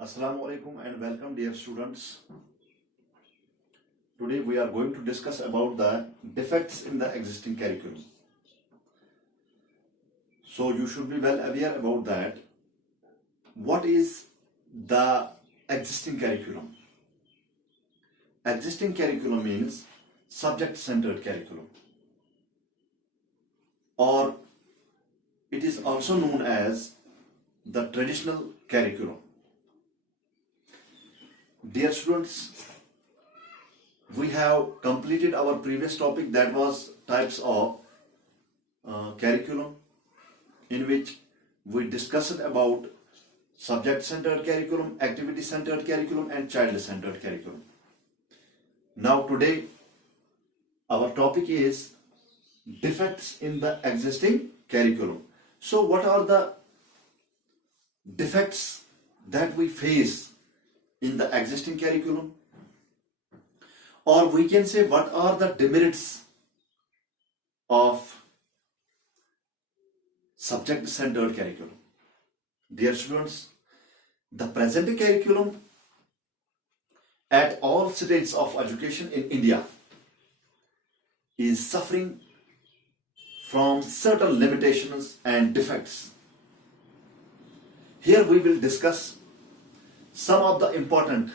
Assalamu alaikum and welcome dear students. Today we are going to discuss about the defects in the existing curriculum. So you should be well aware about that. What is the existing curriculum? Existing curriculum means subject-centered curriculum, or it is also known as the traditional curriculum. Dear students, we have completed our previous topic, that was types of curriculum, in which we discussed about subject-centered curriculum, activity-centered curriculum and child-centered curriculum. Now today our topic is defects in the existing curriculum. So what are the defects that we face in the existing curriculum? Or we can say, what are the demerits of subject-centered curriculum? Dear students, the present curriculum at all stages of education in India is suffering from certain limitations and defects. Here we will discuss some of the important,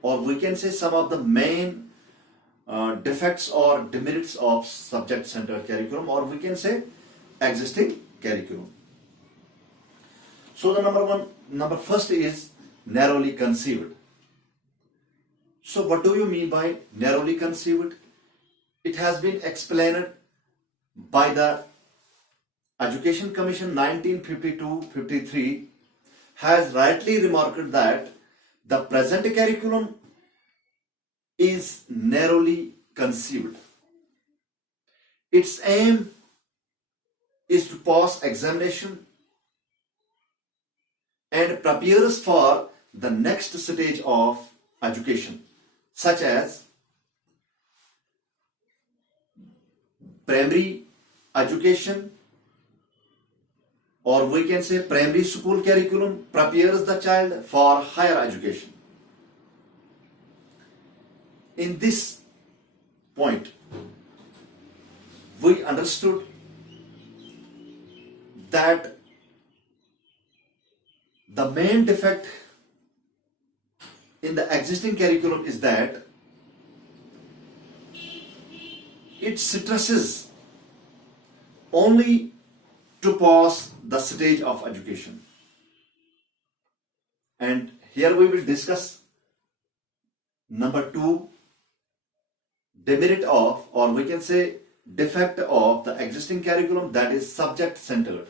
or we can say some of the main defects or demerits of subject-centered curriculum, or we can say existing curriculum. So the number first is narrowly conceived. So what do you mean by narrowly conceived? It has been explained by the Education Commission 1952-53 has rightly remarked that the present curriculum is narrowly conceived. Its aim is to pass examination and prepare us for the next stage of education, such as primary education, or we can say primary school curriculum prepares the child for higher education. In this point, we understood that the main defect in the existing curriculum is that it stresses only to pass the stage of education. And here we will discuss number 2 demerit of, or we can say defect of the existing curriculum, that is subject-centered.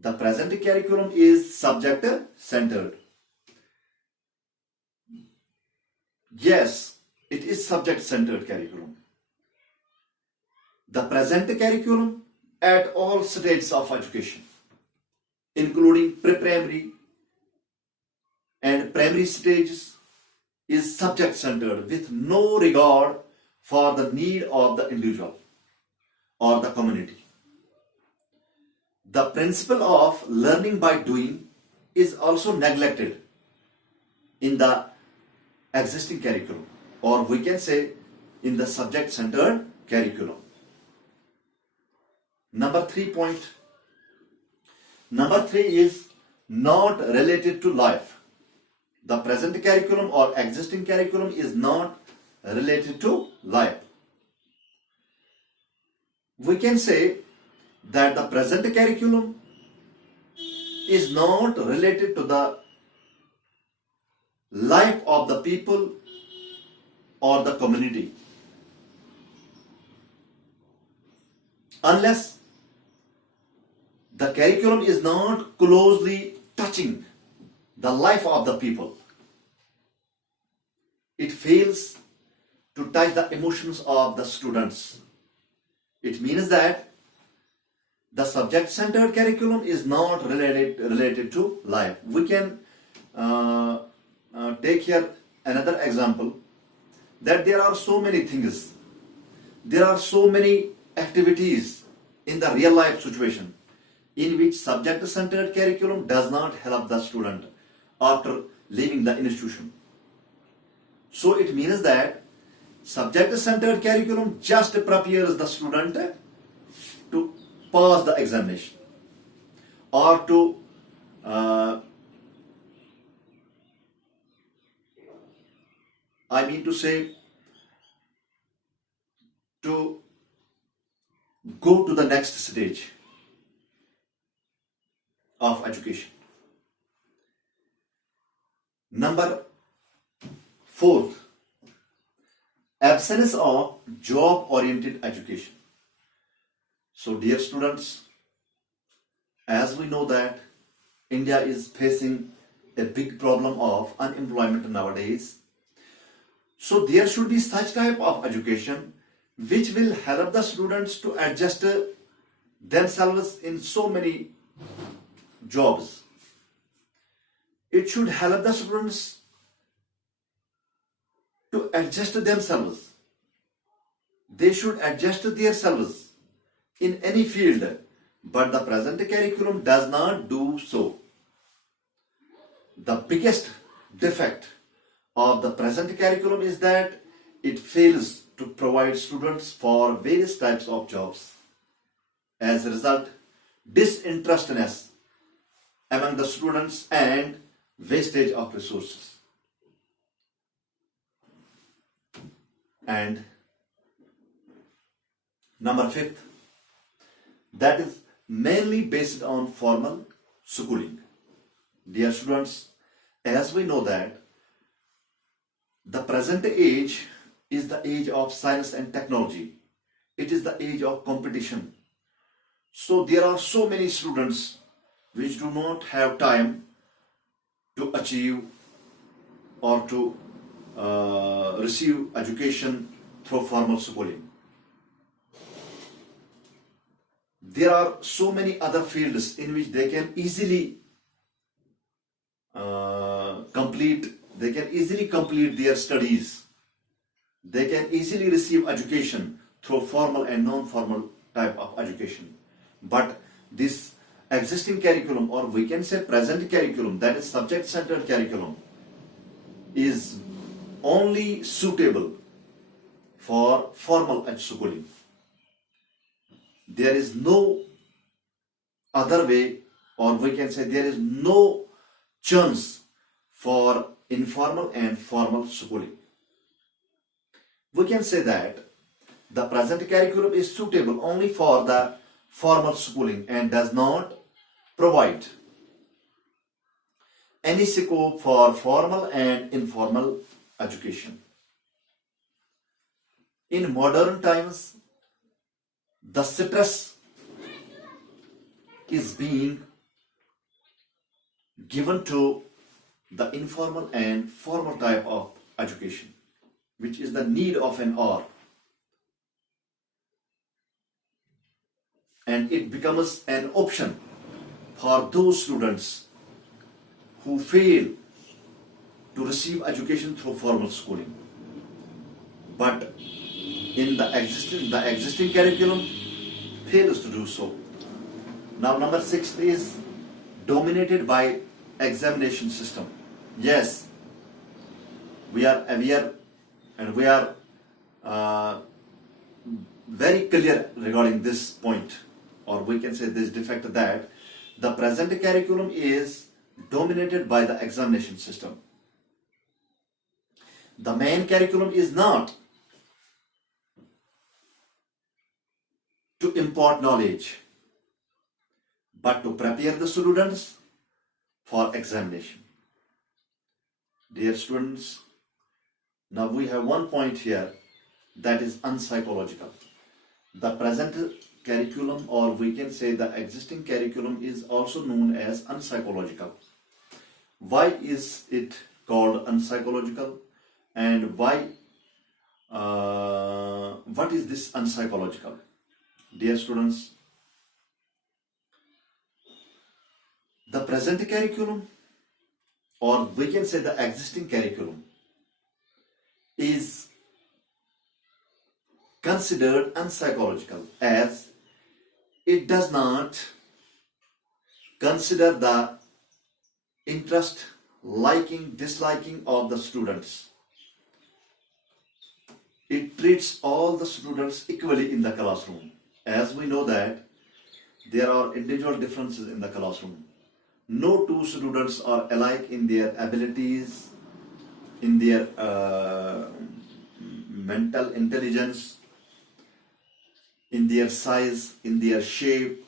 The present curriculum is subject-centered. Yes, it is subject-centered curriculum. The present curriculum at all stages of education, including pre-primary and primary stages, is subject-centered with no regard for the need of the individual or the community. The principle of learning by doing is also neglected in the existing curriculum, or we can say in the subject-centered curriculum. Number 3 point. Number 3 is not related to life. The present curriculum or existing curriculum is not related to life. We can say that the present curriculum is not related to the life of the people or the community, unless the curriculum is not closely touching the life of the people. It fails to touch the emotions of the students. It means that the subject-centered curriculum is not related to life. We can take here another example, that there are so many things, there are so many activities in the real life situation in which subject-centered curriculum does not help the student, after leaving the institution. So it means that subject-centered curriculum just prepares the student to pass the examination or to to go to the next stage of education. Number 4, absence of job-oriented education. So dear students, as we know that India is facing a big problem of unemployment nowadays, so there should be such type of education which will help the students to adjust themselves in so many jobs. It should help the students to adjust themselves. They should adjust themselves in any field, but the present curriculum does not do so. The biggest defect of the present curriculum is that it fails to provide students for various types of jobs. As a result, disinterestedness among the students and wastage of resources. And number 5, that is mainly based on formal schooling. Dear students, as we know that the present age is the age of science and technology. It is the age of competition. So there are so many students which do not have time to achieve or to receive education through formal schooling. There are so many other fields in which they can easily complete their studies. They can easily receive education through formal and non-formal type of education. But this existing curriculum, or we can say present curriculum, that is subject-centered curriculum, is only suitable for formal schooling. There is no other way, or we can say there is no chance for informal and formal schooling. We can say that the present curriculum is suitable only for the formal schooling and does not provide any scope for formal and informal education. In modern times, the stress is being given to the informal and formal type of education, which is the need of an hour. And it becomes an option for those students who fail to receive education through formal schooling. But in the existing curriculum fails to do so. Now number 6 is dominated by examination system. Yes, we are aware and we are very clear regarding this point, or we can say this defect, that the present curriculum is dominated by the examination system. The main curriculum is not to impart knowledge, but to prepare the students for examination. Dear students, now we have one point here that is unpsychological. The present curriculum, or we can say the existing curriculum, is also known as unpsychological. Why is it called unpsychological, and why? What is this unpsychological? Dear students, the present curriculum, or we can say the existing curriculum, is considered unpsychological as it does not consider the interest liking, disliking of the students. It treats all the students equally in the classroom. As we know that there are individual differences in the classroom. No two students are alike in their abilities, in their mental intelligence, in their size, in their shape,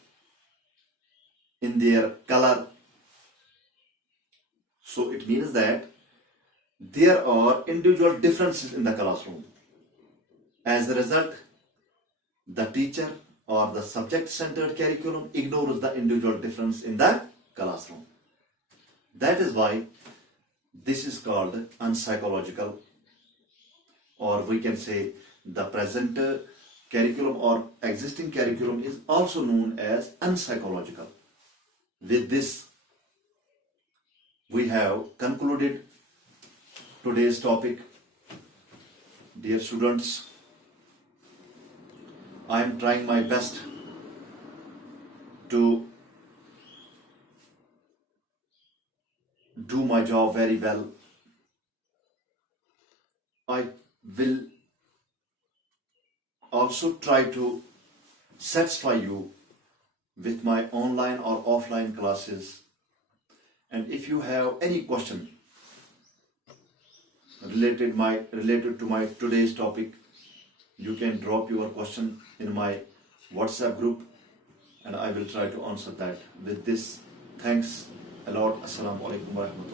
in their color. So it means that there are individual differences in the classroom. As a result, the teacher or the subject-centered curriculum ignores the individual difference in the classroom. That is why this is called unpsychological, or we can say the present curriculum or existing curriculum is also known as unpsychological. With this, we have concluded today's topic. Dear students, I am trying my best to do my job very well. I will also try to satisfy you with my online or offline classes. And if you have any question related to my today's topic, you can drop your question in my WhatsApp group and I will try to answer that. With this, thanks a lot. Assalamu alaikum wa rahmatullah.